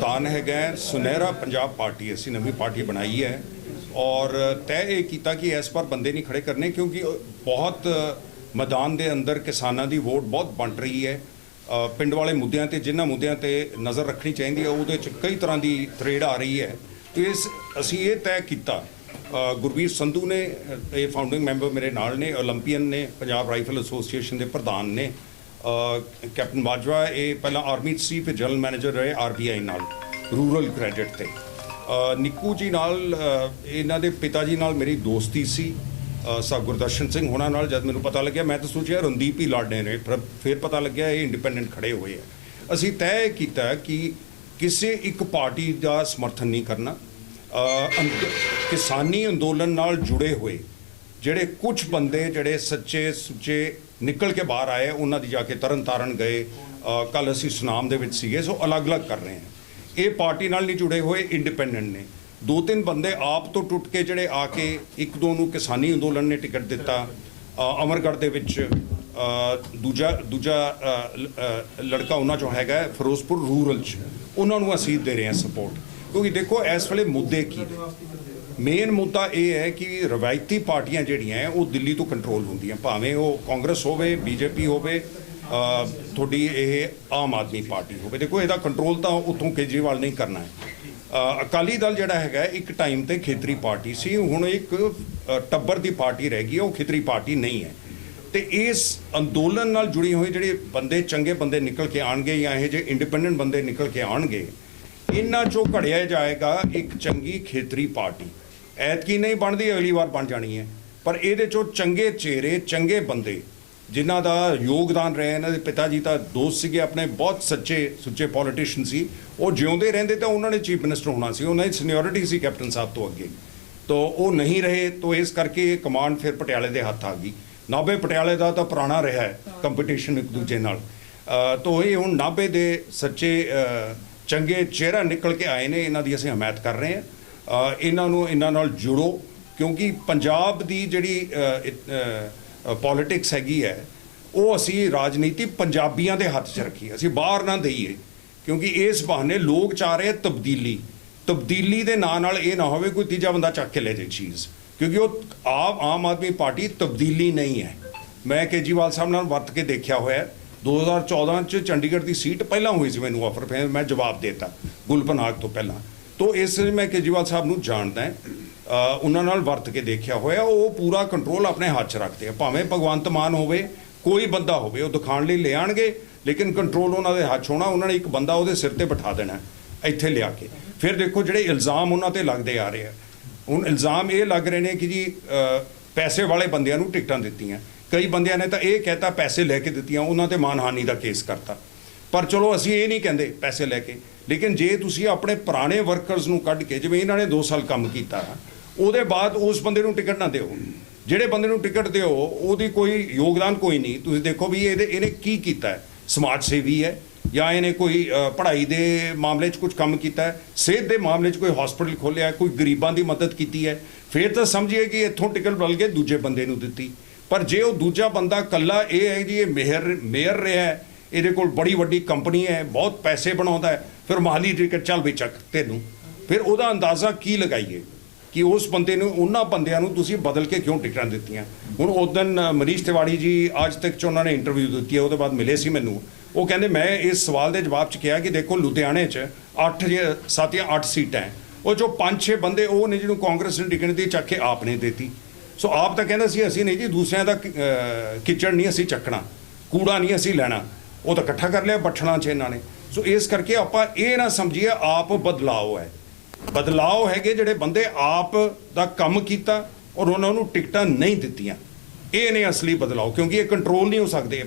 प्रधान है सुनहरा पंजाब पार्टी असी नवी पार्टी बनाई है और तय ये किया कि इस बार बंदे नहीं खड़े करने क्योंकि बहुत मैदान के अंदर किसानों की वोट बहुत बंट रही है। पिंड वाले मुद्दों पर जिन्होंने मुद्दों पर नज़र रखनी चाहिए वो कई तरह की थ्रेड आ रही है। तो इस असी ये तय किया गुरवीर संधू ने ये फाउंडिंग मैंबर मेरे नाल ने, ओलंपीयन ने, पंजाब राइफल एसोसीएशन के प्रधान ने, कैप्टन बाजवा ये पहला आर्मी सी फिर जनरल मैनेजर रहे RBI नाल रूरल क्रेडिट ते। निक्कू जी नाल इन्हां दे पिता जी नाल मेरी दोस्ती सी साहब गुरदर्शन सिंह होना नाल। जब मैनूं पता लग्या मैं तो सोचिया रणदीप ही लड़ने ने, फिर पता लग्या ये इंडिपेंडेंट खड़े हुए हैं। असी तय किया कि किसी एक पार्टी का समर्थन नहीं करना। किसानी अंदोलन नाल जुड़े हुए ਜਿਹੜੇ कुछ बंदे ਜਿਹੜੇ सच्चे सुच्चे निकल के बाहर आए उन्होंने जाके तरन तारण गए। कल असी सुनाम दे विच सीगे, सो अलग अलग कर रहे हैं। ये पार्टी नाल नहीं जुड़े हुए इंडिपेंडेंट ने। 2-3 बंदे आप तो टुट के जड़े आके एक दो नूं किसानी अंदोलन ने टिकट दिता। अमरगढ़ दे विच दूजा लड़का उन्होंने जो हैगा फिरोजपुर रूरल च उन्होंने असी दे रहे हैं सपोर्ट। क्योंकि देखो इस वेले मुद्दे की मेन मुद्दा ये है कि रवायती पार्टियां जिहड़ियां हैं वो दिल्ली तो कंट्रोल होंदियां, भावें वो कांग्रेस होवे, BJP होवे, थोड़ी ये आम आदमी पार्टी होवे। देखो इसदा कंट्रोल तो उत्थों केजरीवाल नहीं करना है। अकाली दल जिहड़ा हैगा एक टाइम ते खेतरी पार्टी सी, हुण एक टब्बर दी पार्टी रह गई है, वो खेतरी पार्टी नहीं है। तो इस अंदोलन नाल जुड़ी हुई जिहड़े बंदे चंगे बंदे निकल के आउणगे या ये जे इंडिपेंडेंट बंदे निकल के आउणगे, इन्हां चों घड़िया जाएगा एक चंगी खेतरी पार्टी। ऐतकी नहीं बनती, अगली बार बन जानी है। पर ये चंगे चेहरे चंगे बंदे जिन्हों का योगदान रहा, इन्होंने पिता जी का दोस्त से अपने बहुत सच्चे सुच्चे पॉलिटिशियन सी, वो जिउंदे रहंदे तो उन्होंने चीफ मिनिस्टर होना सी, उन्होंने सीनियोरिटी सी कैप्टन साहब तो अगे, तो वो नहीं रहे। तो इस करके कमांड फिर पटियाले के हत्थ आ गई। नाभे पटियाले का तो पुराना रहा है कंपीटिशन एक दूजे नाल। तो ये हुण नाभे के सच्चे चंगे चेहरा निकल के आए ने, इन्हां दी असीं हमायत कर रहे हैं। इन्हां नाल जुड़ो क्योंकि पंजाब की जिहड़ी पॉलिटिक्स हैगी है वो असी राजनीति पंजाबियों के हत्थ च रखी, असी बाहर ना दईए। क्योंकि इस बहाने लोग चाह रहे तब्दीली के नाम नाल ये ना होवे कोई तीजा बंदा चक के ले जाए चीज़, क्योंकि वो आम आदमी पार्टी तब्दीली नहीं है। मैं केजरीवाल साहब नाल वरत के देखा होया 2014 च चंडीगढ़ की सीट पहला हुई सी, मैनूं ऑफर फिर मैं जवाब देता गुलपनाग तो पहला। तो इस मैं केजरीवाल साहब नूं जानदा है, उन्हां नाल वरत के देखा होया, वो पूरा कंट्रोल अपने हाथ च रखते हैं। भावें भगवंत मान होवे कोई बंदा होवे, वो दिखाण लई ले आउणगे लेकिन कंट्रोल उन्हां दे हाथ होना। उन्होंने एक बंदा उहदे सिर ते बिठा देना इत्थे लिया के। फिर देखो जिहड़े इल्ज़ाम उन्हां ते लगदे आ रहे हैं, हुण इल्ज़ाम ये लग रहे हैं कि जी पैसे वाले बंदियां नूं टिकटां दित्तियां। कई बंदियां ने तो ये कहता पैसे लैके दित्तियां, उन्हां ते मानहानी का केस करता। पर चलो असी ये नहीं कहते पैसे लैके, लेकिन जे तुसी अपने पुराने वर्करस नूं कढ के, जिवें इन्हां ने 2 साल काम कीता, ਉਹਦੇ ਬਾਅਦ उस बंदे नूं टिकट ना दिओ। ਜਿਹੜੇ ਬੰਦੇ ਨੂੰ ਟਿਕਟ ਦਿਓ ਉਹਦੀ ਕੋਈ ਯੋਗਦਾਨ ਕੋਈ ਨਹੀਂ। ਤੁਸੀਂ ਦੇਖੋ ਵੀ ਇਹਨੇ ਕੀ ਕੀਤਾ ਹੈ, ਸਮਾਜ ਸੇਵੀ ਹੈ ਜਾਂ ਇਹਨੇ ਕੋਈ ਪੜ੍ਹਾਈ ਦੇ ਮਾਮਲੇ 'ਚ ਕੁਝ ਕੰਮ ਕੀਤਾ ਹੈ, ਸਿਹਤ ਦੇ ਮਾਮਲੇ 'ਚ ਕੋਈ ਹਸਪੀਟਲ ਖੋਲ੍ਹਿਆ, ਕੋਈ ਗਰੀਬਾਂ ਦੀ ਮਦਦ ਕੀਤੀ ਹੈ, ਫਿਰ ਤਾਂ ਸਮਝੀਏ ਕਿ ਇੱਥੋਂ ਟਿਕਟ ਬਦਲ ਕੇ ਦੂਜੇ ਬੰਦੇ ਨੂੰ ਦਿੱਤੀ। ਪਰ ਜੇ ਉਹ ਦੂਜਾ ਬੰਦਾ ਇਕੱਲਾ ਇਹ ਹੈ ਜੀ ਇਹ ਮੇਅਰ ਰਿਹਾ ਹੈ, ਇਹਦੇ ਕੋਲ ਬੜੀ ਵੱਡੀ ਕੰਪਨੀ ਹੈ, ਬਹੁਤ ਪੈਸੇ ਬਣਾਉਂਦਾ ਹੈ, ਫਿਰ ਮਾਲੀ ਟਿਕਟ ਚੱਲ ਵੀ ਚੱਕ ਤੈਨੂੰ, ਫਿਰ ਉਹਦਾ ਅੰਦਾਜ਼ਾ ਕੀ ਲਗਾਈਏ कि उस बंदे उन्होंने बंदियां तुसीं बदल के क्यों टिकटां दित्तियां। हुण उस दिन मनीष तिवाड़ी जी आज तक च उन्होंने इंटरव्यू दी है, उसदे बाद मिले सी मैनूं, वो कहंदे मैं इस सवाल के जवाब च कहा कि देखो लुधियाने च 7 या 8 सीटां हैं, वो जो 5-6 बंदे वो ने जिन्होंने कांग्रेस ने टिकट दी चक के आप ने देती। सो आप तो कहंदा सी असीं नहीं जी दूसरिਆਂ ਦਾ किचड़ नहीं असीं चकना, कूड़ा नहीं असीं लैना, वो तो इकट्ठा कर लिया बठਣਾ च इन्हां ने। सो इस करके आपां ये ना समझिए आप बदलाव है, बदलाव है जिहड़े बंदे आप दा काम कीता और उन्होंने टिकटां नहीं दित्तियां, ये ने असली बदलाव। क्योंकि ये कंट्रोल नहीं हो सकते।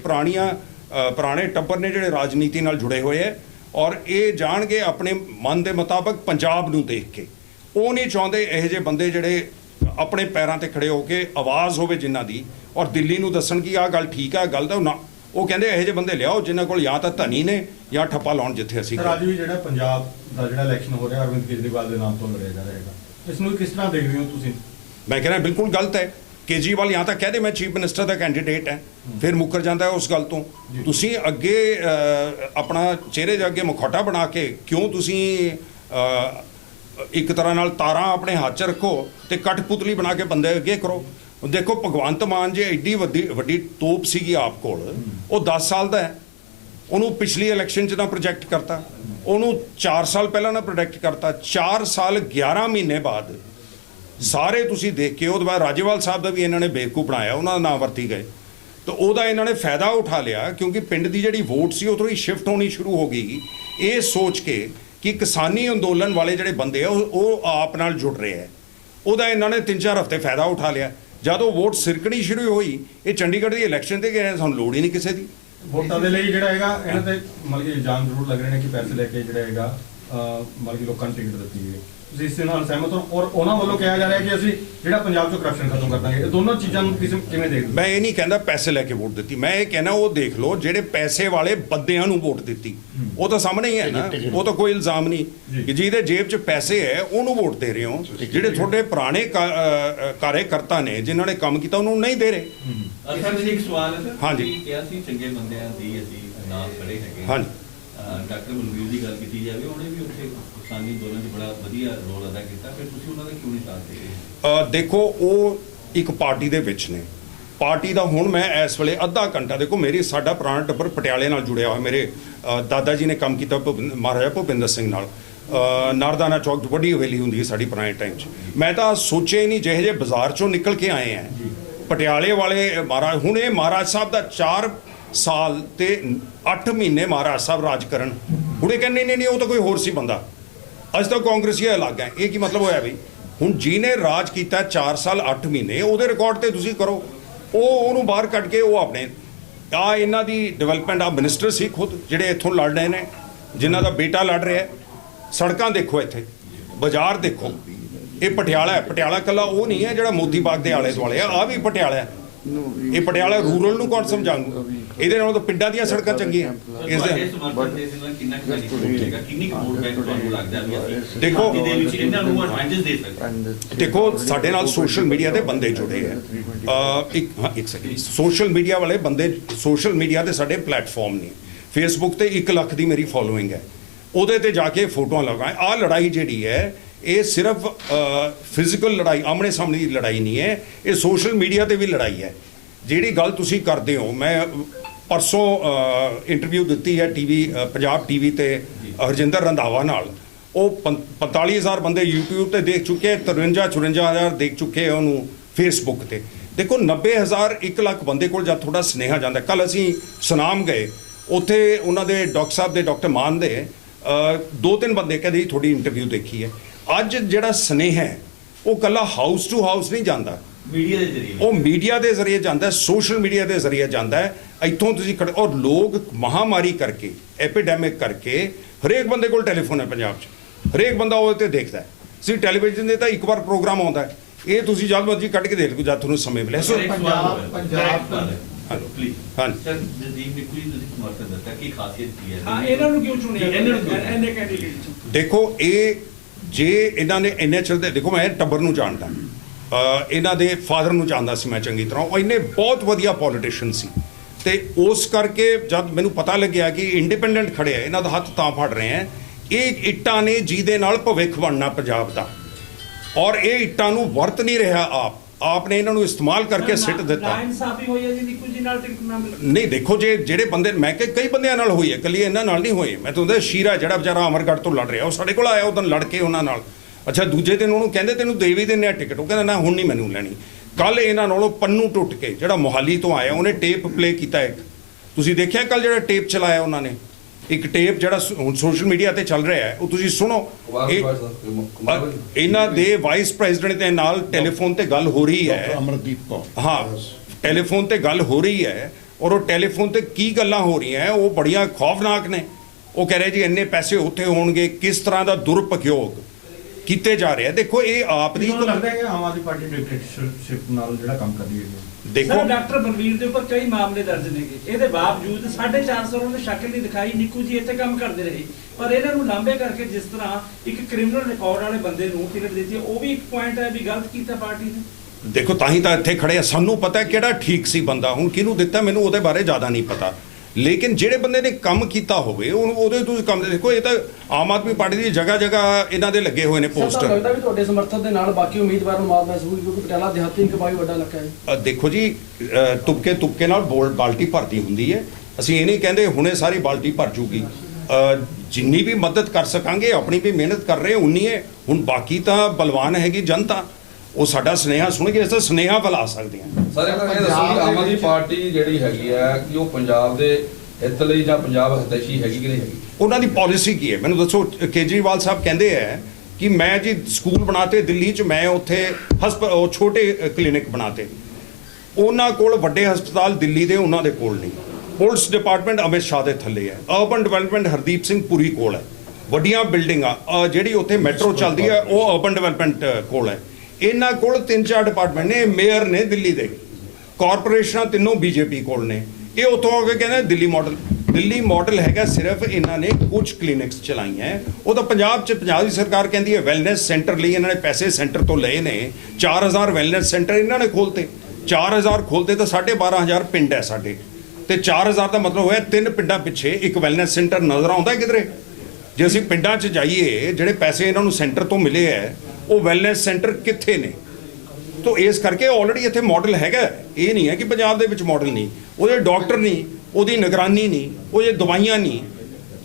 पुराने टब्बर ने जिहड़े राजनीति नाल जुड़े हुए है और ये जाणगे अपने मन के मुताबिक पंजाब नूं देख के, वो नहीं चाहते इहो जिहे बंदे जिहड़े अपने पैरों ते खड़े होके आवाज़ होवे जिन्हां दी और दिल्ली नूं दस्सण कि आह गल ठीक है, गल तो ना। वो कहते इहो जिहे बंदे लियाओ जिन्हां कोल या तां धनी ने या ठप्पा लाउण जिथे असीं। राजू जी जिहड़ा पंजाब ਦਾ ਜਿਹੜਾ ਇਲੈਕਸ਼ਨ ਹੋ ਰਿਹਾ ਅਰਵਿੰਦ ਕੇਜਰੀਵਾਲ ਦੇ ਨਾਮ ਤੋਂ ਲੜਿਆ ਜਾ ਰਿਹਾ ਹੈਗਾ, ਇਸ ਨੂੰ ਕਿਸ ਤਰ੍ਹਾਂ ਦੇਖ ਰਹੇ ਹੋ ਤੁਸੀਂ? मैं कह रहा बिल्कुल गलत है। ਕੇਜਰੀਵਾਲ ਜਾਂ ਤਾਂ ਕਹਦੇ ਮੈਂ ਚੀਫ ਮਿਨਿਸਟਰ ਦਾ ਕੈਂਡੀਡੇਟ ਹੈ, ਫਿਰ ਮੁੱਕਰ ਜਾਂਦਾ ਹੈ ਉਸ ਗੱਲ ਤੋਂ। ਤੁਸੀਂ ਅੱਗੇ ਆਪਣਾ ਚਿਹਰੇ ਦੇ ਅੱਗੇ ਮੁਖੌਟਾ ਬਣਾ ਕੇ ਕਿਉਂ ਤੁਸੀਂ ਇੱਕ ਤਰ੍ਹਾਂ ਨਾਲ ਤਾਰਾਂ ਆਪਣੇ ਹੱਥ 'ਚ ਰੱਖੋ ਤੇ ਕਠਪੁਤਲੀ ਬਣਾ ਕੇ ਬੰਦੇ ਅੱਗੇ ਕਰੋ। ਦੇਖੋ ਭਗਵੰਤ ਮਾਨ ਜੇ ਐਡੀ ਵੱਡੀ ਤੋਪ ਸੀਗੀ ਆਪ ਕੋਲ, ਉਹ 10 ਸਾਲ ਦਾ ਹੈ, ਉਹਨੂੰ ਪਿਛਲੀ ਇਲੈਕਸ਼ਨ 'ਚ ਨਾ ਪ੍ਰੋਜੈਕਟ ਕਰਤਾ, ਉਹਨੂੰ 4 ਸਾਲ ਪਹਿਲਾਂ ਨਾ ਪ੍ਰੋਜੈਕਟ ਕਰਤਾ, 4 ਸਾਲ 11 ਮਹੀਨੇ ਬਾਅਦ ਸਾਰੇ ਤੁਸੀਂ ਦੇਖ ਕੇ ਉਹਦੇ ਬਾਅਦ ਰਾਜੇਵਾਲ ਸਾਹਿਬ ਦਾ ਵੀ ਇਹਨਾਂ ਨੇ ਬੇਵਕੂਫ ਬਣਾਇਆ, ਉਹਨਾਂ ਦਾ ਨਾਮ ਵਰਤੀ ਗਏ, ਤਾਂ ਉਹਦਾ ਇਹਨਾਂ ਨੇ ਫਾਇਦਾ ਉਠਾ ਲਿਆ ਕਿਉਂਕਿ ਪਿੰਡ ਦੀ ਜਿਹੜੀ ਵੋਟ ਸੀ ਉਹ ਥੋੜ੍ਹੀ ਸ਼ਿਫਟ ਹੋਣੀ ਸ਼ੁਰੂ ਹੋ ਗਈ ਇਹ ਸੋਚ ਕੇ ਕਿ ਕਿਸਾਨੀ ਅੰਦੋਲਨ ਵਾਲੇ ਜਿਹੜੇ ਬੰਦੇ ਆ ਉਹ ਆਪ ਨਾਲ ਜੁੜ ਰਹੇ ਆ। ਉਹਦਾ ਇਹਨਾਂ ਨੇ 3-4 ਹਫ਼ਤੇ ਫਾਇਦਾ ਉਠਾ ਲਿਆ। ਜਦੋਂ ਵੋਟ ਸਿਰਕਣੀ ਸ਼ੁਰੂ ਹੋਈ, ਇਹ ਚੰਡੀਗੜ੍ਹ ਦੀ ਇਲੈਕਸ਼ਨ ਤੇ ਗਏ, ਸਾਨੂੰ ਲੋੜ ਹੀ ਨਹੀਂ ਕਿਸੇ ਦੀ। ਵੋਟਾਂ ਦੇ ਲਈ ਜਿਹੜਾ ਹੈਗਾ ਇਹਨਾਂ ਤੇ ਮਤਲਬ ਕਿ ਇਲਜ਼ਾਮ ਜ਼ਰੂਰ ਲੱਗ ਰਹੇ ਨੇ ਕਿ ਪੈਸੇ ਲੈ ਕੇ ਜਿਹੜਾ ਹੈਗਾ ਮਤਲਬ ਕਿ ਲੋਕਾਂ ਨੂੰ ਟਿਕਟ ਦਿੱਤੀ ਹੈ। ਤੁਸੀਂ ਇਸ ਦੇ ਨਾਲ ਸਹਿਮਤ ਹੋ? ਔਰ ਉਹਨਾਂ ਵੱਲੋਂ ਕਿਹਾ ਜਾ ਰਿਹਾ ਕਿ ਅਸੀਂ ਜਿਹੜਾ ਪੰਜਾਬ 'ਚੋਂ ਕਰਪਸ਼ਨ ਖਤਮ ਕਰ ਦਾਂਗੇ। ਇਹ ਦੋਨੋਂ ਚੀਜ਼ਾਂ ਨੂੰ ਕਿਵੇਂ ਦੇਖਦੇ? ਮੈਂ ਇਹ ਨਹੀਂ ਕਹਿੰਦਾ ਪੈਸੇ ਲੈ ਕੇ ਵੋਟ ਦਿੱਤੀ, ਮੈਂ ਇਹ ਕਹਿਣਾ ਉਹ ਦੇਖ ਲਓ ਜਿਹੜੇ ਪੈਸੇ ਵਾਲੇ ਬੰਦਿਆਂ ਨੂੰ ਵੋਟ ਦਿੱਤੀ, ਉਹ ਤਾਂ ਸਾਹਮਣੇ ਹੀ ਹੈ ਨਾ, ਉਹ ਤਾਂ ਕੋਈ ਇਲਜ਼ਾਮ ਨਹੀਂ ਕਿ ਜਿਹਦੇ ਜੇਬ 'ਚ ਪੈਸੇ ਹੈ ਉਹਨੂੰ ਵੋਟ ਦੇ ਰਹੇ ਹੋ। ਜਿਹੜੇ ਤੁਹਾਡੇ ਪੁਰਾਣੇ ਕਾਰਜਕਰਤਾ ਨੇ ਜਿਨ੍ਹਾਂ ਨੇ ਕੰਮ ਕੀਤਾ ਉਹਨੂੰ ਨਹੀਂ ਦੇ ਰਹੇ। ਅਸਲ ਵਿੱਚ ਇੱਕ ਸਵਾਲ ਹੈ ਹਾਂਜੀ, ਕਿਹਾ ਸੀ ਚੰਗੇ ਬੰਦਿਆਂ ਦੀ ਅਸੀਂ ਨਾਲ ਖੜੇ ਹੈਗੇ। ਹਾਂਜੀ, ਡਾਕਟਰ ਬਲਵੀਰ ਦੀ ਗੱਲ ਕੀਤੀ ਜਾਵੇ, ਉਹਨੇ ਵੀ ਉੱਥੇ ਕਿਸਾਨੀ ਅੰਦੋਲਨ 'ਚ ਬੜਾ ਵਧੀਆ ਰੋਲ ਅਦਾ ਕੀਤਾ, ਫਿਰ ਤੁਸੀਂ ਉਹਨਾਂ ਦਾ ਕਿਉਂ ਨਹੀਂ ਸਾਥ ਦੇ ਰਹੇ? ਦੇਖੋ ਉਹ ਇੱਕ ਪਾਰਟੀ ਦੇ ਵਿੱਚ ਨੇ, ਪਾਰਟੀ ਦਾ ਹੁਣ ਮੈਂ ਇਸ ਵੇਲੇ ਅੱਧਾ ਘੰਟਾ ਦੇਖੋ ਸਾਡਾ ਪੁਰਾਣਾ ਟੱਬਰ ਪਟਿਆਲੇ ਨਾਲ ਜੁੜਿਆ ਹੋਇਆ, ਮੇਰੇ ਦਾਦਾ ਜੀ ਨੇ ਕੰਮ ਕੀਤਾ ਮਹਾਰਾਜਾ ਭੁਪਿੰਦਰ ਸਿੰਘ ਨਾਲ, ਨਾਰਦਾਨਾ ਚੌਕ ਵੱਡੀ ਹਵੇਲੀ ਹੁੰਦੀ ਹੈ ਸਾਡੀ ਪੁਰਾਣੇ ਟਾਈਮ 'ਚ। ਮੈਂ ਤਾਂ ਸੋਚਿਆ ਹੀ ਨਹੀਂ ਜਿਹੇ ਜਿਹੇ ਬਾਜ਼ਾਰ 'ਚੋਂ ਨਿਕਲ ਕੇ ਆਏ ਆ ਪਟਿਆਲੇ ਵਾਲੇ ਮਹਾਰਾਜ। ਹੁਣ ਇਹ ਮਹਾਰਾਜ ਸਾਹਿਬ ਦਾ 4 ਸਾਲ ਤੇ 8 ਮਹੀਨੇ ਮਹਾਰਾਜ ਸਾਹਿਬ ਰਾਜ ਕਰਨ, ਹੁਣ ਇਹ ਕਹਿੰਦੇ ਨਹੀਂ ਉਹ ਤਾਂ ਕੋਈ ਹੋਰ ਸੀ ਬੰਦਾ, ਅੱਜ ਤੱਕ ਕਾਂਗਰਸੀ ਅਲੱਗ ਹੈ। ਇਹ ਕੀ ਮਤਲਬ ਹੋਇਆ ਬਈ? ਹੁਣ ਜਿਹਨੇ ਰਾਜ ਕੀਤਾ 4 ਸਾਲ 8 ਮਹੀਨੇ ਉਹਦੇ ਰਿਕਾਰਡ ਤੇ ਤੁਸੀਂ ਕਰੋ, ਉਹਨੂੰ ਬਾਹਰ ਕੱਢ ਕੇ ਉਹ ਆਪਣੇ ਇਹਨਾਂ ਦੀ ਡਿਵੈਲਪਮੈਂਟ ਮਿਨਿਸਟਰ ਸੀ ਖੁਦ ਜਿਹੜੇ ਇੱਥੋਂ ਲੜ ਰਹੇ ਨੇ, ਜਿਨ੍ਹਾਂ ਦਾ ਬੇਟਾ ਲੜ ਰਿਹਾ। ਸੜਕਾਂ ਦੇਖੋ, ਇੱਥੇ ਬਾਜ਼ਾਰ ਦੇਖੋ, ਇਹ ਪਟਿਆਲਾ ਹੈ। ਪਟਿਆਲਾ ਕੱਲਾ ਉਹ ਨਹੀਂ ਹੈ ਜਿਹੜਾ ਮੋਤੀ ਬਾਗ ਦੇ ਆਲੇ ਦੁਆਲੇ ਆ ਵੀ ਪਟਿਆਲਾ ਹੈ। ਇਹ ਪਟਿਆਲਾ ਰੂਰਲ ਨੂੰ ਕੌਣ ਸਮਝਾਊਗਾ? ਇਹਦੇ ਨਾਲੋਂ ਤਾਂ ਪਿੰਡਾਂ ਦੀਆਂ ਸੜਕਾਂ ਚੰਗੀਆਂ। ਇਸ ਦੇ ਦੇਖੋ ਸਾਡੇ ਨਾਲ ਸੋਸ਼ਲ ਮੀਡੀਆ ਦੇ ਬੰਦੇ ਜੁੜੇ ਆ। ਇੱਕ ਸੈਕਿੰਡ, ਸੋਸ਼ਲ ਮੀਡੀਆ ਵਾਲੇ ਬੰਦੇ, ਸੋਸ਼ਲ ਮੀਡੀਆ ਤੇ ਸਾਡੇ ਪਲੇਟਫਾਰਮ ਨੇ। ਫੇਸਬੁੱਕ ਤੇ 1 ਲੱਖ ਦੀ ਮੇਰੀ ਫੋਲੋਇੰਗ ਹੈ, ਉਹਦੇ ਤੇ ਜਾ ਕੇ ਫੋਟੋਆਂ ਲਗਾਏ। ਆਹ ਲੜਾਈ ਜਿਹੜੀ ਹੈ ਇਹ ਸਿਰਫ ਫਿਜ਼ੀਕਲ ਲੜਾਈ, ਆਮਣੇ ਸਾਹਮਣੇ ਦੀ ਲੜਾਈ ਨਹੀਂ ਹੈ, ਇਹ ਸੋਸ਼ਲ ਮੀਡੀਆ ਤੇ ਵੀ ਲੜਾਈ ਹੈ। ਜਿਹੜੀ ਗੱਲ ਤੁਸੀਂ ਕਰਦੇ ਹੋ, ਮੈਂ ਪਰਸੋਂ ਇੰਟਰਵਿਊ ਦਿੱਤੀ ਹੈ ਪੰਜਾਬ ਟੀਵੀ ਤੇ ਹਰਜਿੰਦਰ ਰੰਧਾਵਾ ਨਾਲ, ਉਹ 45,000 ਬੰਦੇ YouTube ਤੇ ਦੇਖ ਚੁੱਕੇ, 53-54,000 ਦੇਖ ਚੁੱਕੇ ਉਹਨੂੰ ਫੇਸਬੁੱਕ ਤੇ। ਦੇਖੋ 90,000 1 ਲੱਖ ਬੰਦੇ ਕੋਲ ਜਦ ਤੁਹਾਡਾ ਸੁਨੇਹਾ ਜਾਂਦਾ। ਕੱਲ ਅਸੀਂ ਸੁਨਾਮ ਗਏ, ਉੱਥੇ ਉਹਨਾਂ ਦੇ ਡਾਕਟਰ ਸਾਹਿਬ ਦੇ, ਡਾਕਟਰ ਮਾਨ ਦੇ 2-3 ਬੰਦੇ ਕਹਿੰਦੇ ਜੀ ਤੁਹਾਡੀ ਇੰਟਰਵਿਊ ਦੇਖੀ ਹੈ। ਅੱਜ ਜਿਹੜਾ ਸੁਨੇਹਾ ਹੈ ਉਹ ਕੱਲਾ ਹਾਊਸ ਟੂ ਹਾਊਸ ਨਹੀਂ ਜਾਂਦਾ, ਮੀਡੀਆ ਦੇ ਜ਼ਰੀਏ, ਉਹ ਮੀਡੀਆ ਦੇ ਜ਼ਰੀਏ ਜਾਂਦਾ, ਸੋਸ਼ਲ ਮੀਡੀਆ ਦੇ ਜ਼ਰੀਏ ਜਾਂਦਾ ਹੈ। ਇੱਥੋਂ ਤੁਸੀਂ ਔਰ ਲੋਕ ਮਹਾਮਾਰੀ ਕਰਕੇ, ਐਪੀਡੈਮਿਕ ਕਰਕੇ ਹਰੇਕ ਬੰਦੇ ਕੋਲ ਟੈਲੀਫੋਨ ਹੈ ਪੰਜਾਬ 'ਚ, ਹਰੇਕ ਬੰਦਾ ਉਹਦੇ ਤੇ ਦੇਖਦਾ ਹੈ। ਤੁਸੀਂ ਟੈਲੀਵਿਜ਼ਨ ਦੇ ਤਾਂ ਇੱਕ ਵਾਰ ਪ੍ਰੋਗਰਾਮ ਆਉਂਦਾ ਹੈ, ਇਹ ਤੁਸੀਂ ਜਦ ਮਰਜ਼ੀ ਕੱਢ ਕੇ ਦੇਖ ਲਓ ਜਦ ਤੁਹਾਨੂੰ ਸਮੇਂ ਮਿਲੇ। ਸੋ ਦੇਖੋ ਇਹ ਜੇ ਇਹਨਾਂ ਨੇ ਇੰਨੇ ਚਿਰ ਦੇ, ਦੇਖੋ ਮੈਂ ਟੱਬਰ ਨੂੰ ਜਾਣਦਾ, ਇਹਨਾਂ ਦੇ ਫਾਦਰ ਨੂੰ ਜਾਣਦਾ ਸੀ ਮੈਂ ਚੰਗੀ ਤਰ੍ਹਾਂ, ਉਹ ਇੰਨੇ ਬਹੁਤ ਵਧੀਆ ਪੋਲੀਟੀਸ਼ੀਅਨ ਸੀ। ਤੇ ਉਸ ਕਰਕੇ ਜਦ ਮੈਨੂੰ ਪਤਾ ਲੱਗਿਆ ਕਿ ਇੰਡੀਪੈਂਡੈਂਟ ਖੜੇ ਆ, ਇਹਨਾਂ ਦਾ ਹੱਥ ਤਾਂ ਫੜ ਰਹੇ ਆ, ਇਹ ਇੱਟਾਂ ਨੇ ਜਿਹਦੇ ਨਾਲ ਭਵਿੱਖ ਬਣਨਾ ਪੰਜਾਬ ਦਾ, ਔਰ ਇਹ ਇੱਟਾਂ ਨੂੰ ਵਰਤ ਨਹੀਂ ਰਿਹਾ ਆਪ ਨੇ ਇਹਨਾਂ ਨੂੰ ਇਸਤੇਮਾਲ ਕਰਕੇ ਸਿੱਟ ਦਿੱਤਾ। ਨਹੀਂ ਦੇਖੋ ਜਿਹੜੇ ਬੰਦੇ, ਮੈਂ ਕਿ ਕਈ ਬੰਦਿਆਂ ਨਾਲ ਹੋਈ ਹੈ, ਇਕੱਲੀ ਇਹਨਾਂ ਨਾਲ ਨਹੀਂ ਹੋਈ। ਮੈਂ ਤੁਹਾਨੂੰ ਦੱਸਿਆ ਸ਼ੀਰਾ ਜਿਹੜਾ ਵਿਚਾਰਾ ਅਮਰਗੜ੍ਹ ਤੋਂ ਲੜ ਰਿਹਾ, ਉਹ ਸਾਡੇ ਕੋਲ ਆਇਆ ਉਦੋਂ ਲੜ ਕੇ ਉਹਨਾਂ ਨਾਲ। ਅੱਛਾ ਦੂਜੇ ਦਿਨ ਉਹਨੂੰ ਕਹਿੰਦੇ ਤੈਨੂੰ ਦੇ ਵੀ ਦਿੰਦੇ ਆ ਟਿਕਟ, ਉਹ ਕਹਿੰਦਾ ਨਾ ਹੁਣ ਨਹੀਂ ਮੈਨੂੰ ਲੈਣੀ। ਕੱਲ ਇਹਨਾਂ ਨਾਲੋਂ ਪੰਨੂ ਟੁੱਟ ਕੇ ਜਿਹੜਾ ਮੋਹਾਲੀ ਤੋਂ ਆਇਆ, ਉਹਨੇ ਟੇਪ ਪਲੇ ਕੀਤਾ ਇੱਕ, ਤੁਸੀਂ ਦੇਖਿਆ ਕੱਲ ਜਿਹੜਾ ਟੇਪ ਚਲਾਇਆ ਉਹਨਾਂ ਨੇ, ਇੱਕ ਟੇਪ ਜਿਹੜਾ ਹੁਣ ਸੋਸ਼ਲ ਮੀਡੀਆ ਤੇ ਚੱਲ ਰਿਹਾ ਹੈ, ਉਹ ਤੁਸੀਂ ਸੁਣੋ। ਇਹਨਾਂ ਦੇ ਵਾਈਸ ਪ੍ਰੈਜ਼ੀਡੈਂਟ ਦੇ ਨਾਲ ਟੈਲੀਫੋਨ ਤੇ ਗੱਲ ਹੋ ਰਹੀ ਹੈ, ਅਮਰਦੀਪ ਕੌਰ, ਹਾਂ ਟੈਲੀਫੋਨ ਤੇ ਗੱਲ ਹੋ ਰਹੀ ਹੈ, ਔਰ ਉਹ ਟੈਲੀਫੋਨ ਤੇ ਕੀ ਗੱਲਾਂ ਹੋ ਰਹੀਆਂ ਉਹ ਬੜੀਆਂ ਖੌਫਨਾਕ ਨੇ। ਉਹ ਕਹਿ ਰਹੇ ਜੀ ਇੰਨੇ ਪੈਸੇ ਉੱਥੇ ਹੋਣਗੇ, ਕਿਸ ਤਰ੍ਹਾਂ ਦਾ ਦੁਰਉਪਯੋਗ ਕੀਤੇ ਜਾ ਰਹੇ ਆ। ਦੇਖੋ ਇਹ ਆਪ ਦੀ ਲੱਗਦਾ ਹੈ ਕਿ ਆਮ ਆਦਮੀ ਪਾਰਟੀ ਡਿਕਟੇਟਰਸ਼ਿਪ ਨਾਲ ਜਿਹੜਾ ਕੰਮ ਕਰਦੀ ਹੈ। ਦੇਖੋ ਡਾਕਟਰ ਬਲਵੀਰ ਦੇ ਉੱਪਰ ਕਈ ਮਾਮਲੇ ਦਰਜ ਨੇਗੇ, ਇਹਦੇ ਬਾਵਜੂਦ 450 ਉਹਨਾਂ ਨੇ ਸ਼ਕਲ ਨਹੀਂ ਦਿਖਾਈ। ਨਿੱਕੂ ਜੀ ਇੱਥੇ ਕੰਮ ਕਰਦੇ ਰਹੇ, ਪਰ ਇਹਨਾਂ ਨੂੰ ਲਾਂਭੇ ਕਰਕੇ ਜਿਸ ਤਰ੍ਹਾਂ ਇੱਕ ਕ੍ਰਿਮੀਨਲ ਰਿਕਾਰਡ ਵਾਲੇ ਬੰਦੇ ਨੂੰ ਟਿਕਟ ਦਿੱਤੀ, ਉਹ ਵੀ ਇੱਕ ਪੁਆਇੰਟ ਹੈ ਵੀ ਗਲਤ ਕੀਤਾ ਪਾਰਟੀ ਨੇ। ਦੇਖੋ ਤਾਂ ਹੀ ਤਾਂ ਇੱਥੇ ਖੜੇ ਆ, ਸਾਨੂੰ ਪਤਾ ਹੈ ਕਿਹੜਾ ਠੀਕ ਸੀ ਬੰਦਾ, ਹੁਣ ਕਿਹਨੂੰ ਦਿੱਤਾ ਮੈਨੂੰ ਉਹਦੇ ਬਾਰੇ ਜ਼ਿਆਦਾ ਨਹੀਂ ਪਤਾ, ਲੇਕਿਨ ਜਿਹੜੇ ਬੰਦੇ ਨੇ ਕੰਮ ਕੀਤਾ ਹੋਵੇ ਉਹਦੇ ਤੁਸੀਂ ਕੰਮ ਦੇਖੋ। ਇਹ ਤਾਂ ਆਮ ਆਦਮੀ ਪਾਰਟੀ ਦੀ ਜਗ੍ਹਾ ਜਗ੍ਹਾ ਇਹਨਾਂ ਦੇ ਲੱਗੇ ਹੋਏ ਨੇ ਪੋਸਟਰ। ਲੱਗਦਾ ਵੀ ਤੁਹਾਡੇ ਸਮਰਥਨ ਦੇ ਨਾਲ ਬਾਕੀ ਉਮੀਦਵਾਰਾਂ ਨੂੰ ਮਾਤ ਮਹਿਸੂਸ ਹੋਈ, ਕਿਉਂਕਿ ਪਟਿਆਲਾ ਦਿਹਾਤੀ ਇੰਕਬਾਈ ਵੱਡਾ ਇਲਾਕਾ ਹੈ। ਦੇਖੋ ਜੀ, ਤੁਪਕੇ ਨਾਲ ਬਾਲਟੀ ਭਰਦੀ ਹੁੰਦੀ ਹੈ। ਅਸੀਂ ਇਹ ਨਹੀਂ ਕਹਿੰਦੇ ਹੁਣੇ ਸਾਰੀ ਬਾਲਟੀ ਭਰ ਜੂਗੀ, ਜਿੰਨੀ ਵੀ ਮਦਦ ਕਰ ਸਕਾਂਗੇ, ਆਪਣੀ ਵੀ ਮਿਹਨਤ ਕਰ ਰਹੇ ਉਨੀ ਹੈ। ਹੁਣ ਬਾਕੀ ਤਾਂ ਬਲਵਾਨ ਹੈਗੀ ਜਨਤਾ, ਉਹ ਸਾਡਾ ਸੁਨੇਹਾ ਸੁਣ ਕੇ ਇਸ ਸੁਨੇਹਾ ਬੁਲਾ ਸਕਦੇ ਹਾਂ। ਸਰ ਇਹ ਦੱਸੋ ਕਿ ਆਮ ਆਦਮੀ ਪਾਰਟੀ ਜਿਹੜੀ ਹੈਗੀ ਹੈ ਕਿ ਉਹ ਪੰਜਾਬ ਦੇ ਹਿੱਤ ਲਈ ਜਾਂ ਪੰਜਾਬ ਹਿਤੈਸ਼ੀ ਹੈਗੀ ਕਿ ਨਹੀਂ ਹੈਗੀ? ਉਹਨਾਂ ਦੀ ਪਾਲਿਸੀ ਕੀ ਹੈ ਮੈਨੂੰ ਦੱਸੋ। ਕੇਜਰੀਵਾਲ ਸਾਹਿਬ ਕਹਿੰਦੇ ਹੈ ਕਿ ਮੈਂ ਜੀ ਸਕੂਲ ਬਣਾਤੇ ਦਿੱਲੀ 'ਚ, ਮੈਂ ਉੱਥੇ ਉਹ ਛੋਟੇ ਕਲੀਨਿਕ ਬਣਾਤੇ। ਉਹਨਾਂ ਕੋਲ ਵੱਡੇ ਹਸਪਤਾਲ ਦਿੱਲੀ ਦੇ ਉਹਨਾਂ ਦੇ ਕੋਲ ਨਹੀਂ। ਪੁਲਿਸ ਡਿਪਾਰਟਮੈਂਟ ਅਮਿਤ ਸ਼ਾਹ ਦੇ ਥੱਲੇ ਹੈ। ਅਰਬਨ ਡਿਵੈਲਪਮੈਂਟ ਹਰਦੀਪ ਸਿੰਘ ਪੁਰੀ ਕੋਲ ਹੈ। ਵੱਡੀਆਂ ਬਿਲਡਿੰਗਾਂ ਜਿਹੜੀ ਉੱਥੇ ਮੈਟਰੋ ਚੱਲਦੀ ਹੈ ਉਹ ਅਰਬਨ ਡਿਵੈਲਪਮੈਂਟ ਕੋਲ ਹੈ। ਇਹਨਾਂ ਕੋਲ 3-4 ਡਿਪਾਰਟਮੈਂਟ ਨੇ, ਮੇਅਰ ਨੇ ਦਿੱਲੀ ਦੇ, ਕਾਰਪੋਰੇਸ਼ਨਾਂ ਤਿੰਨੋਂ ਬੀਜੇਪੀ ਕੋਲ ਨੇ। ਇਹ ਉੱਥੋਂ ਆ ਕੇ ਕਹਿੰਦੇ ਦਿੱਲੀ ਮਾਡਲ ਹੈਗਾ ਸਿਰਫ ਇਹਨਾਂ ਨੇ ਕੁਝ ਕਲੀਨਿਕਸ ਚਲਾਈਆਂ। ਉਹ ਤਾਂ ਪੰਜਾਬ ਦੀ ਸਰਕਾਰ ਕਹਿੰਦੀ ਹੈ ਵੈਲਨੈਸ ਸੈਂਟਰ ਲਈ ਇਹਨਾਂ ਨੇ ਪੈਸੇ ਸੈਂਟਰ ਤੋਂ ਲਏ ਨੇ। 4000 ਵੈਲਨੈਸ ਸੈਂਟਰ ਇਹਨਾਂ ਨੇ ਖੋਲਤੇ। 4000 ਖੋਲਤੇ ਤਾਂ 12500 ਪਿੰਡ ਹੈ ਸਾਡੇ, ਤੇ 4000 ਦਾ ਮਤਲਬ ਹੋਇਆ 3 ਪਿੰਡਾਂ ਪਿੱਛੇ ਇੱਕ ਵੈਲਨੈਸ ਸੈਂਟਰ ਨਜ਼ਰ ਆਉਂਦਾ ਕਿਧਰੇ? ਜੇ ਅਸੀਂ ਪਿੰਡਾਂ 'ਚ ਜਾਈਏ, ਜਿਹੜੇ ਪੈਸੇ ਇਹਨਾਂ ਨੂੰ ਸੈਂਟਰ ਤੋਂ ਮਿਲੇ ਹੈ ਉਹ ਵੈਲਨੈਸ ਸੈਂਟਰ ਕਿੱਥੇ ਨੇ? ਤੋ ਇਸ ਕਰਕੇ ਆਲਰੇਡੀ ਇੱਥੇ ਮਾਡਲ ਹੈਗਾ। ਇਹ ਨਹੀਂ ਹੈ ਕਿ ਪੰਜਾਬ ਦੇ ਵਿੱਚ ਮਾਡਲ ਨਹੀਂ, ਉਹਦੇ ਡਾਕਟਰ ਨਹੀਂ, ਉਹਦੀ ਨਿਗਰਾਨੀ ਨਹੀਂ, ਉਹਦੇ ਦਵਾਈਆਂ ਨਹੀਂ।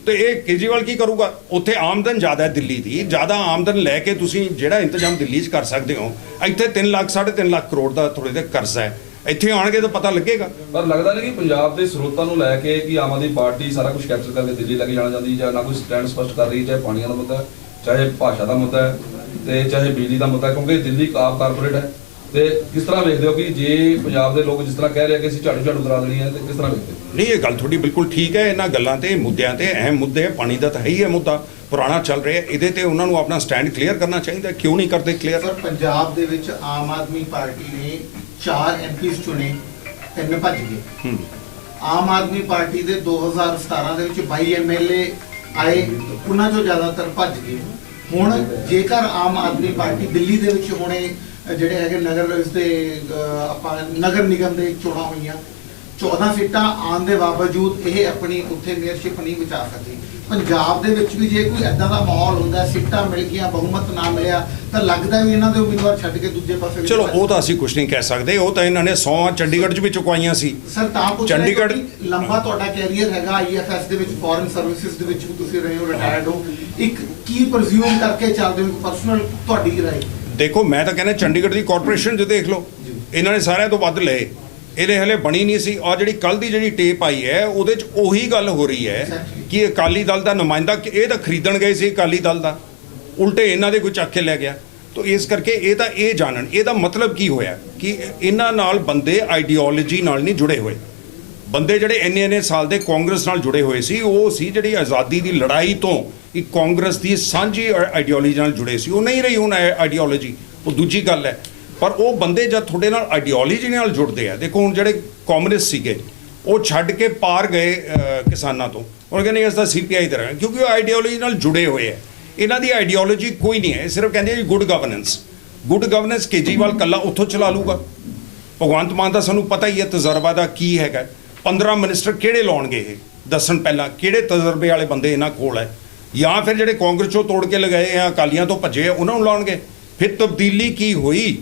ਤੇ ਇਹ ਕੇਜਰੀਵਾਲ ਕੀ ਕਰੂਗਾ? ਉੱਥੇ ਆਮਦਨ ਜ਼ਿਆਦਾ ਹੈ ਦਿੱਲੀ ਦੀ, ਜ਼ਿਆਦਾ ਆਮਦਨ ਲੈ ਕੇ ਤੁਸੀਂ ਜਿਹੜਾ ਇੰਤਜ਼ਾਮ ਦਿੱਲੀ 'ਚ ਕਰ ਸਕਦੇ ਹੋ, ਇੱਥੇ 3 ਲੱਖ 3.5 ਲੱਖ ਕਰੋੜ ਦਾ ਥੋੜੇ ਜਿਹਾ ਕਰਜ਼ਾ ਹੈ। ਇੱਥੇ ਆਣਗੇ ਤਾਂ ਪਤਾ ਲੱਗੇਗਾ। ਪਰ ਲੱਗਦਾ ਨਹੀਂ ਕਿ ਪੰਜਾਬ ਦੇ ਸਰੋਤਾਂ ਨੂੰ ਲੈ ਕੇ ਕਿ ਆਮ ਆਦਮੀ ਪਾਰਟੀ ਸਾਰਾ ਕੁਝ ਕੈਪਚਰ ਕਰਕੇ ਦਿੱਲੀ ਲੈ ਕੇ ਜਾਣਾ ਚਾਹੁੰਦੀ, ਜਾਂ ਨਾ ਕੋਈ ਸਟੈਂਡ ਸਪਸ਼ਟ ਕਰ ਰਹੀ, ਚਾਹੇ ਪਾਣੀਆਂ ਦਾ ਮੁੱਦਾ, ਚਾਹੇ ਭਾਸ਼ਾ ਦਾ ਮੁੱਦਾ ਹੈ, ਤੇ ਚਾਹੇ ਬਿਜਲੀ ਦਾ ਮੁੱਦਾ, ਕਿਉਂਕਿ ਦਿੱਲੀ ਆਪ ਕਾਰਪੋਰੇਟ ਹੈ। ਤੇ ਕਿਸ ਤਰ੍ਹਾਂ ਵੇਖਦੇ ਹੋ ਕਿ ਜੇ ਪੰਜਾਬ ਦੇ ਲੋਕ ਜਿਸ ਤਰ੍ਹਾਂ ਕਹਿ ਰਹੇ ਕਿ ਅਸੀਂ ਝਾੜੂ ਕਰਾ ਦੇਣੀ ਹੈ, ਤੇ ਕਿਸ ਤਰ੍ਹਾਂ ਵੇਖਦੇ ਹੋ? ਨਹੀਂ, ਇਹ ਗੱਲ ਤੁਹਾਡੀ ਬਿਲਕੁਲ ਠੀਕ ਹੈ। ਇਹਨਾਂ ਗੱਲਾਂ ਤੇ ਮੁੱਦਿਆਂ ਤੇ ਅਹਿਮ ਮੁੱਦੇ, ਪਾਣੀ ਦਾ ਤਾਂ ਹੈ ਹੀ ਹੈ ਮੁੱਦਾ, ਪੁਰਾਣਾ ਚੱਲ ਰਿਹਾ। ਇਹਦੇ ਤੇ ਉਹਨਾਂ ਨੂੰ ਆਪਣਾ ਸਟੈਂਡ ਕਲੀਅਰ ਕਰਨਾ ਚਾਹੀਦਾ। ਕਿਉਂ ਨਹੀਂ ਕਰਦੇ ਕਲੀਅਰ? ਸਰ, ਪੰਜਾਬ ਦੇ ਵਿੱਚ ਆਮ ਆਦਮੀ ਪਾਰਟੀ ਨੇ 4 ਐਮਪੀਸ ਚੁਣੇ, 3 ਭੱਜ ਗਏ। ਆਮ ਆਦਮੀ ਪਾਰਟੀ ਦੇ 2017 ਦੇ ਵਿੱਚ 22 ਐਮਐਲਏ ਆਏ, ਉਹਨਾਂ ਚੋਂ ਜ਼ਿਆਦਾਤਰ ਭੱਜ ਗਏ। ਹੁਣ ਜੇਕਰ ਆਮ ਆਦਮੀ ਪਾਰਟੀ ਦਿੱਲੀ ਦੇ ਵਿੱਚ ਹੁਣੇ ਜਿਹੜੇ ਹੈਗੇ ਨਗਰ ਨਿਗਮ ਦੇ ਚੋਣਾਂ ਹੋਈਆਂ, 14 ਸੀਟਾਂ ਆਉਣ ਦੇ ਬਾਵਜੂਦ ਇਹ ਆਪਣੀ ਉੱਥੇ ਮੇਅਰਸ਼ਿਪ ਨਹੀਂ ਬਚਾ ਸਕੀ। ਪੰਜਾਬ ਦੇ ਵਿੱਚ ਵੀ ਜੇ ਕੋਈ ਐਦਾਂ ਦਾ ਮਾਹੌਲ ਹੁੰਦਾ, ਸੀਟਾਂ ਮਿਲ ਗਈਆਂ, ਬਹੁਮਤ ਨਾ ਮਿਲਿਆ, ਤਾਂ ਲੱਗਦਾ ਵੀ ਇਹਨਾਂ ਦੇ ਉਮੀਦਵਾਰ ਛੱਡ ਕੇ ਦੂਜੇ ਪਾਸੇ। ਚਲੋ ਉਹ ਤਾਂ ਅਸੀਂ ਕੁਝ ਨਹੀਂ ਕਹਿ ਸਕਦੇ, ਉਹ ਤਾਂ ਇਹਨਾਂ ਨੇ 100 ਚੰਡੀਗੜ੍ਹ 'ਚ ਵੀ ਚੁਕਵਾਈਆਂ ਸੀ। ਸਰ, ਤਾਂ ਪੁੱਛ ਰਹੇ ਕਿ ਲੰਬਾ ਤੁਹਾਡਾ ਕੈਰੀਅਰ ਹੈਗਾ ਆਈਐਫਐਸ ਦੇ ਵਿੱਚ, ਫੋਰਨ ਸਰਵਿਸਿਜ਼ ਦੇ ਵਿੱਚ ਵੀ ਤੁਸੀਂ ਰਹੇ ਹੋ, ਰਿਟਾਇਰਡ ਹੋ, ਇੱਕ ਕੀ ਪ੍ਰਜ਼ਿਊਮ ਕਰਕੇ ਚੱਲਦੇ ਹੋ? ਪਰਸਨਲ ਤੁਹਾਡੀ ਰਾਏ। ਦੇਖੋ, ਮੈਂ ਤਾਂ ਕਹਿੰਦਾ ਚੰਡੀਗੜ੍ਹ ਦੀ ਕਾਰਪੋਰੇਸ਼ਨ 'ਚ ਦੇਖ ਲਓ, ਇਹਨਾਂ ਨੇ ਸਾਰਿਆਂ ਤੋਂ ਵੱਧ ਲਏ। ਇਹਦੇ ਹਲੇ ਬਣੀ ਨਹੀਂ ਸੀ। ਔਰ ਜਿਹੜੀ ਕੱਲ ਦੀ ਜਿਹੜੀ ਟੇਪ ਆਈ ਹੈ ਉਹਦੇ 'ਚ ਉਹੀ ਗੱਲ ਹੋ ਰਹੀ ਹੈ ਕਿ ਅਕਾਲੀ ਦਲ ਦਾ ਨੁਮਾਇੰਦਾ, ਇਹ ਤਾਂ ਖਰੀਦਣ ਗਏ ਸੀ ਅਕਾਲੀ ਦਲ ਦਾ, ਉਲਟੇ ਇਹਨਾਂ ਦੇ ਕੋਈ ਚੱਕ ਕੇ ਲੈ ਗਿਆ। ਤਾਂ ਇਸ ਕਰਕੇ ਇਹ ਤਾਂ ਇਹ ਜਾਣਨ, ਇਹਦਾ ਮਤਲਬ ਕੀ ਹੋਇਆ ਕਿ ਇਹਨਾਂ ਨਾਲ ਬੰਦੇ ਆਈਡੀਓਲੋਜੀ ਨਾਲ ਨਹੀਂ ਜੁੜੇ ਹੋਏ। ਬੰਦੇ ਜਿਹੜੇ ਇੰਨੇ ਸਾਲ ਦੇ ਕਾਂਗਰਸ ਨਾਲ ਜੁੜੇ ਹੋਏ ਸੀ, ਉਹ ਸੀ ਜਿਹੜੀ ਆਜ਼ਾਦੀ ਦੀ ਲੜਾਈ ਤੋਂ ਇੱਕ ਕਾਂਗਰਸ ਦੀ ਸਾਂਝੀ ਆਈਡੀਓਲੋਜੀ ਨਾਲ ਜੁੜੇ ਸੀ। ਉਹ ਨਹੀਂ ਰਹੀ ਹੁਣ ਆਈਡੀਓਲੋਜੀ, ਉਹ ਦੂਜੀ ਗੱਲ ਹੈ। ਪਰ ਉਹ ਬੰਦੇ ਜਦ ਤੁਹਾਡੇ ਨਾਲ ਆਈਡੀਓਲੋਜੀ ਨਾਲ ਜੁੜਦੇ ਆ, ਦੇਖੋ ਹੁਣ ਜਿਹੜੇ ਕਾਮਿਊਨਿਸਟ ਸੀਗੇ ਉਹ ਛੱਡ ਕੇ ਪਾਰ ਗਏ ਕਿਸਾਨਾਂ ਤੋਂ, ਉਹ ਕਹਿੰਦੇ ਇਸ ਦਾ ਸੀਪੀਆਈ ਦੇ ਰਹਾਂਗੇ, ਕਿਉਂਕਿ ਉਹ ਆਈਡੀਓਲੋਜੀ ਨਾਲ ਜੁੜੇ ਹੋਏ ਆ। ਇਹਨਾਂ ਦੀ ਆਈਡੀਓਲੋਜੀ ਕੋਈ ਨਹੀਂ ਹੈ, ਸਿਰਫ ਕਹਿੰਦੇ ਜੀ ਗੁੱਡ ਗਵਰਨੈਂਸ। ਕੇਜਰੀਵਾਲ ਕੱਲਾ ਉੱਥੋਂ ਚਲਾ ਲੂਗਾ। ਭਗਵੰਤ ਮਾਨ ਦਾ ਸਾਨੂੰ ਪਤਾ ਹੀ ਹੈ ਤਜਰਬਾ ਦਾ ਕੀ ਹੈਗਾ। 15 ਮਿਨਿਸਟਰ ਕਿਹੜੇ ਲਾਉਣਗੇ ਇਹ ਦੱਸਣ ਪਹਿਲਾਂ, ਕਿਹੜੇ ਤਜਰਬੇ ਵਾਲੇ ਬੰਦੇ ਇਹਨਾਂ ਕੋਲ ਹੈ? ਜਾਂ ਫਿਰ ਜਿਹੜੇ ਕਾਂਗਰਸ ਚੋਂ ਤੋੜ ਕੇ ਲਗਾਏ ਆ, ਅਕਾਲੀਆਂ ਤੋਂ ਭੱਜੇ ਆ, ਉਹਨਾਂ ਨੂੰ ਲਾਉਣਗੇ? ਫਿਰ ਤਬਦੀਲੀ ਕੀ ਹੋਈ?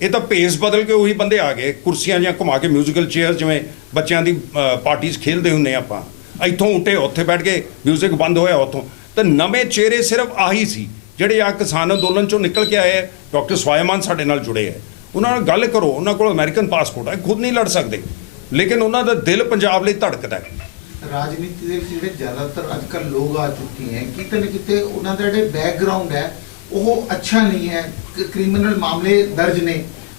ਇਹ ਤਾਂ ਭੇਸ ਬਦਲ ਕੇ ਉਹੀ ਬੰਦੇ ਆ ਗਏ, ਕੁਰਸੀਆਂ ਜਾਂ ਘੁਮਾ ਕੇ ਮਿਊਜ਼ੀਕਲ ਚੇਅਰ, ਜਿਵੇਂ ਬੱਚਿਆਂ ਦੀ ਪਾਰਟੀਜ਼ ਖੇਲਦੇ ਹੁੰਦੇ ਆਪਾਂ, ਇੱਥੋਂ ਉੱਠੇ ਉੱਥੇ ਬੈਠ ਕੇ ਮਿਊਜ਼ਿਕ ਬੰਦ ਹੋਇਆ ਉੱਥੋਂ। ਤਾਂ ਨਵੇਂ ਚਿਹਰੇ ਸਿਰਫ ਆਹੀ ਸੀ ਜਿਹੜੇ ਆ ਕਿਸਾਨ ਅੰਦੋਲਨ ਚੋਂ ਨਿਕਲ ਕੇ ਆਏ। ਡਾਕਟਰ ਸਵਾਇਮਾਨ ਸਾਡੇ ਨਾਲ ਜੁੜੇ ਹੈ, ਉਹਨਾਂ ਨਾਲ ਗੱਲ ਕਰੋ, ਉਹਨਾਂ ਕੋਲ ਅਮਰੀਕਨ ਪਾਸਪੋਰਟ ਹੈ, ਖੁਦ ਨਹੀਂ ਲੜ ਸਕਦੇ, ਲੇਕਿਨ ਉਹਨਾਂ ਦਾ ਦਿਲ ਪੰਜਾਬ ਲਈ ਧੜਕਦਾ ਹੈ। ਰਾਜਨੀਤੀ ਦੇ ਵਿੱਚ ਜਿਹੜੇ ਜ਼ਿਆਦਾਤਰ ਅੱਜ ਕੱਲ੍ਹ ਲੋਕ ਆ ਚੁੱਕੇ ਹੈ, ਕਿਤੇ ਨਾ ਕਿਤੇ ਉਹਨਾਂ ਦਾ ਜਿਹੜੇ ਬੈਕਗ੍ਰਾਉਂਡ ਹੈ ਉਹ ਅੱਛਾ ਨਹੀਂ ਹੈ। ਕ੍ਰਿਮੀਨਲ ਮਾਮਲੇ ਦਰਜ ਨੇ।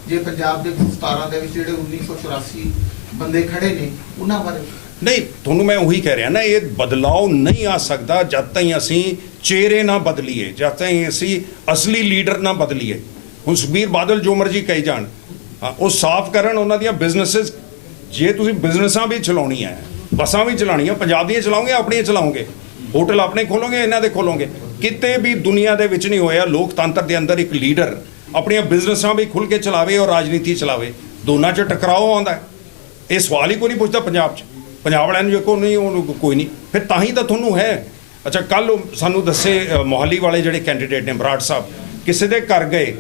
ਜੇ ਪੰਜਾਬ ਦੇ 17 ਦੇ ਵਿੱਚ ਜਿਹੜੇ 1984 ਬੰਦੇ ਖੜੇ ਨੇ, ਉਹਨਾਂ ਬਾਰੇ ਨਹੀਂ, ਤੁਹਾਨੂੰ ਮੈਂ ਉਹੀ ਕਹਿ ਰਿਹਾ ਨਾ, ਇਹ ਬਦਲਾਅ ਨਹੀਂ ਆ ਸਕਦਾ ਜਦ ਤਾਈਂ ਅਸੀਂ ਚਿਹਰੇ ਨਾ ਬਦਲੀਏ, ਜਦ ਤਾਈਂ ਅਸੀਂ ਅਸਲੀ ਲੀਡਰ ਨਾ ਬਦਲੀਏ। ਹੁਣ ਸੁਖਬੀਰ ਬਾਦਲ ਜੋ ਮਰਜ਼ੀ ਕਹੀ ਜਾਣ, ਉਹ ਸਾਫ਼ ਕਰਨ ਉਹਨਾਂ ਦੀਆਂ ਬਿਜ਼ਨੈਸਿਸ। ਜੇ ਤੁਸੀਂ ਬਿਜ਼ਨਸਾਂ ਵੀ ਚਲਾਉਣੀਆਂ, ਬੱਸਾਂ ਵੀ ਚਲਾਉਣੀਆਂ, ਪੰਜਾਬ ਦੀਆਂ ਚਲਾਓਗੇ, ਆਪਣੀਆਂ ਚਲਾਓਗੇ, ਹੋਟਲ ਆਪਣੇ ਖੋਲੋਗੇ, ਇਹਨਾਂ ਦੇ ਖੋਲੋਗੇ, ਕਿਤੇ ਵੀ ਦੁਨੀਆ ਦੇ ਵਿੱਚ ਨਹੀਂ ਹੋਇਆ ਲੋਕਤੰਤਰ ਦੇ ਅੰਦਰ ਇੱਕ ਲੀਡਰ ਆਪਣੀਆਂ ਬਿਜ਼ਨਸਾਂ ਵੀ ਖੁੱਲ੍ਹ ਕੇ ਚਲਾਵੇ ਔਰ ਰਾਜਨੀਤੀ ਚਲਾਵੇ। ਦੋਨਾਂ 'ਚ ਟਕਰਾਓ ਆਉਂਦਾ ਹੈ। ਇਹ ਸਵਾਲ ਹੀ ਕੋਈ ਨਹੀਂ ਪੁੱਛਦਾ ਪੰਜਾਬ 'ਚ। ਪੰਜਾਬ ਵਾਲਿਆਂ ਨੂੰ ਜੇ ਕੋਈ ਨਹੀਂ, ਉਹਨੂੰ ਕੋਈ ਨਹੀਂ, ਫਿਰ ਤਾਂ ਹੀ ਤਾਂ ਤੁਹਾਨੂੰ ਹੈ। ਅੱਛਾ, ਕੱਲ੍ਹ ਸਾਨੂੰ ਦੱਸੇ ਮੋਹਾਲੀ ਵਾਲੇ ਜਿਹੜੇ ਕੈਂਡੀਡੇਟ ਨੇ ਬਰਾੜ ਸਾਹਿਬ, ਕਿਸੇ ਦੇ ਘਰ ਗਏ,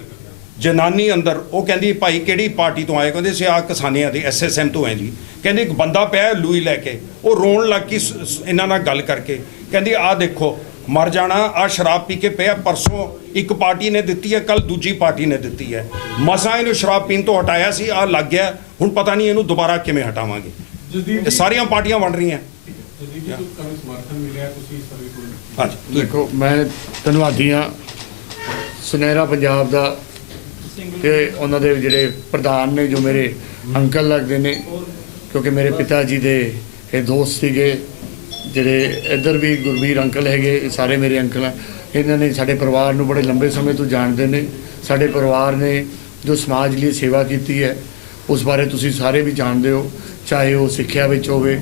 ਜਨਾਨੀ ਅੰਦਰ, ਉਹ ਕਹਿੰਦੀ ਭਾਈ ਕਿਹੜੀ ਪਾਰਟੀ ਤੋਂ ਆਏ? ਕਹਿੰਦੇ ਅਸੀਂ ਆਹ ਕਿਸਾਨੀਆਂ ਦੀ SSM ਤੋਂ ਹੈ ਜੀ। ਕਹਿੰਦੀ ਇੱਕ ਬੰਦਾ ਪਿਆ ਲੂਈ ਲੈ ਕੇ, ਉਹ ਰੋਣ ਲੱਗ ਗਈ ਇਹਨਾਂ ਨਾਲ ਗੱਲ ਕਰਕੇ, ਕਹਿੰਦੀ ਆਹ ਦੇਖੋ ਮਰ ਜਾਣਾ, ਆਹ ਸ਼ਰਾਬ ਪੀ ਕੇ ਪਿਆ, ਪਰਸੋਂ ਇੱਕ ਪਾਰਟੀ ਨੇ ਦਿੱਤੀ ਹੈ, ਕੱਲ ਦੂਜੀ ਪਾਰਟੀ ਨੇ ਦਿੱਤੀ ਹੈ, ਮਸਾਂ ਇਹਨੂੰ ਸ਼ਰਾਬ ਪੀਣ ਤੋਂ ਹਟਾਇਆ ਸੀ, ਆਹ ਲੱਗ ਗਿਆ, ਹੁਣ ਪਤਾ ਨਹੀਂ ਇਹਨੂੰ ਦੁਬਾਰਾ ਕਿਵੇਂ ਹਟਾਵਾਂਗੇ। ਇਹ ਸਾਰੀਆਂ ਪਾਰਟੀਆਂ ਬਣ ਰਹੀਆਂ। ਹਾਂਜੀ, ਦੇਖੋ ਮੈਂ ਧੰਨਵਾਦੀ ਹਾਂ ਸੁਨਹਿਰਾ ਪੰਜਾਬ ਦਾ ਤੇ ਉਹਨਾਂ ਦੇ ਜਿਹੜੇ ਪ੍ਰਧਾਨ ਨੇ, ਜੋ ਮੇਰੇ ਅੰਕਲ ਲੱਗਦੇ ਨੇ, ਕਿਉਂਕਿ ਮੇਰੇ ਪਿਤਾ ਜੀ ਦੇ ਇਹ ਦੋਸਤ ਸੀਗੇ। ਜਿਹੜੇ ਇੱਧਰ ਵੀ ਗੁਰਬੀਰ ਅੰਕਲ ਹੈਗੇ, ਇਹ ਸਾਰੇ ਮੇਰੇ ਅੰਕਲ ਆ। ਇਹਨਾਂ ਨੇ ਸਾਡੇ ਪਰਿਵਾਰ ਨੂੰ ਬੜੇ ਲੰਬੇ ਸਮੇਂ ਤੋਂ ਜਾਣਦੇ ਨੇ। ਸਾਡੇ ਪਰਿਵਾਰ ਨੇ ਜੋ ਸਮਾਜ ਲਈ ਸੇਵਾ ਕੀਤੀ ਹੈ ਉਸ ਬਾਰੇ ਤੁਸੀਂ ਸਾਰੇ ਵੀ ਜਾਣਦੇ ਹੋ, ਚਾਹੇ ਉਹ ਸਿੱਖਿਆ ਵਿੱਚ ਹੋਵੇ,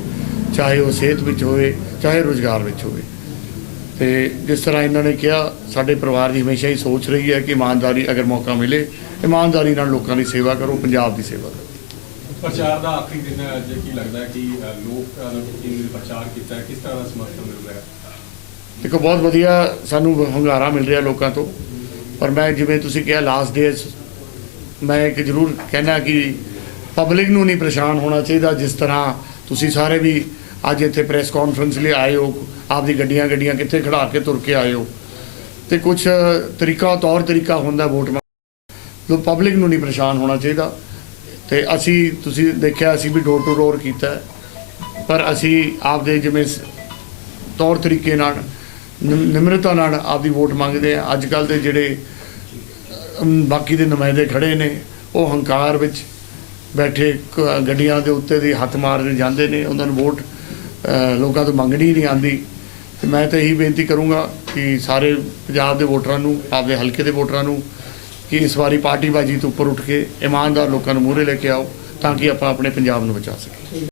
ਚਾਹੇ ਉਹ ਸਿਹਤ ਵਿੱਚ ਹੋਵੇ, ਚਾਹੇ ਰੁਜ਼ਗਾਰ ਵਿੱਚ ਹੋਵੇ। ਤੇ ਜਿਸ ਤਰ੍ਹਾਂ ਇਹਨਾਂ ਨੇ ਕਿਹਾ, ਸਾਡੇ ਪਰਿਵਾਰ ਦੀ ਹਮੇਸ਼ਾ ਹੀ ਸੋਚ ਰਹੀ ਹੈ ਕਿ ਇਮਾਨਦਾਰੀ, ਅਗਰ ਮੌਕਾ ਮਿਲੇ, ਇਮਾਨਦਾਰੀ ਨਾਲ ਲੋਕਾਂ ਦੀ ਸੇਵਾ ਕਰੋ, ਪੰਜਾਬ ਦੀ ਸੇਵਾ ਕਰੋ। ਪ੍ਰਚਾਰ ਦਾ ਆਖਰੀ ਦਿਨ ਹੈ ਅੱਜ, ਕੀ ਲੱਗਦਾ ਹੈ ਕਿ ਲੋਕਾਂ ਨੇ ਕਿੰਨੀ ਪ੍ਰਚਾਰ ਕੀਤਾ ਹੈ, ਕਿਸ ਤਰ੍ਹਾਂ ਦਾ ਸਮਰਥਨ ਮਿਲ ਰਿਹਾ ਹੈ? ਦੇਖੋ ਬਹੁਤ ਵਧੀਆ ਸਾਨੂੰ ਹੁੰਗਾਰਾ ਮਿਲ ਰਿਹਾ ਲੋਕਾਂ ਤੋਂ। ਪਰ ਮੈਂ ਜਿਵੇਂ ਤੁਸੀਂ ਕਿਹਾ ਲਾਸਟ ਡੇ, ਮੈਂ ਇੱਕ ਜ਼ਰੂਰ ਕਹਿਣਾ ਕਿ ਪਬਲਿਕ ਨੂੰ ਨਹੀਂ ਪਰੇਸ਼ਾਨ ਹੋਣਾ ਚਾਹੀਦਾ। ਜਿਸ ਤਰ੍ਹਾਂ ਤੁਸੀਂ ਸਾਰੇ ਵੀ ਅੱਜ ਇੱਥੇ ਪ੍ਰੈਸ ਕਾਨਫਰੰਸ ਲਈ ਆਏ ਹੋ, ਆਪਦੀ ਗੱਡੀਆਂ ਕਿੱਥੇ ਖੜਾ ਕੇ ਤੁਰ ਕੇ ਆਏ ਹੋ, ਤੇ ਕੁਝ ਤੌਰ ਤਰੀਕਾ ਹੁੰਦਾ ਵੋਟ ਮੰਗਣ, ਪਬਲਿਕ ਨੂੰ ਨਹੀਂ ਪਰੇਸ਼ਾਨ ਹੋਣਾ ਚਾਹੀਦਾ। ਤੇ ਅਸੀਂ, ਤੁਸੀਂ ਦੇਖਿਆ, ਅਸੀਂ ਵੀ ਡੋਰ ਟੂ ਡੋਰ ਕੀਤਾ, ਪਰ ਅਸੀਂ ਆਪਦੇ ਜਿਵੇਂ ਤੌਰ ਤਰੀਕੇ ਨਾਲ, ਨਿਮਰਤਾ ਨਾਲ ਆਪਦੀ ਵੋਟ ਮੰਗਦੇ ਹਾਂ। ਅੱਜ ਕੱਲ੍ਹ ਦੇ ਜਿਹੜੇ ਬਾਕੀ ਦੇ ਨੁਮਾਇੰਦੇ ਖੜੇ ਨੇ, ਉਹ ਹੰਕਾਰ ਵਿੱਚ ਬੈਠੇ ਗੱਡੀਆਂ ਦੇ ਉੱਤੇ ਦੀ ਹੱਥ ਮਾਰਦੇ ਜਾਂਦੇ ਨੇ, ਉਹਨਾਂ ਨੂੰ ਵੋਟ ਲੋਕਾਂ ਤੋਂ ਮੰਗਣੀ ਨਹੀਂ ਆਉਂਦੀ। ਤੇ ਮੈਂ ਤਾਂ ਇਹੀ ਬੇਨਤੀ ਕਰੂੰਗਾ ਕਿ ਸਾਰੇ ਪੰਜਾਬ ਦੇ ਵੋਟਰਾਂ ਨੂੰ, ਆਪਦੇ ਹਲਕੇ ਦੇ ਵੋਟਰਾਂ ਨੂੰ, ਕਿ ਇਸ ਵਾਰੀ ਪਾਰਟੀਬਾਜ਼ੀ ਤੋਂ ਉੱਪਰ ਉੱਠ ਕੇ ਇਮਾਨਦਾਰ ਲੋਕਾਂ ਨੂੰ ਮੂਹਰੇ ਲੈ ਕੇ ਆਓ, ਤਾਂ ਕਿ ਆਪਾਂ ਆਪਣੇ ਪੰਜਾਬ ਨੂੰ ਬਚਾ ਸਕੀਏ।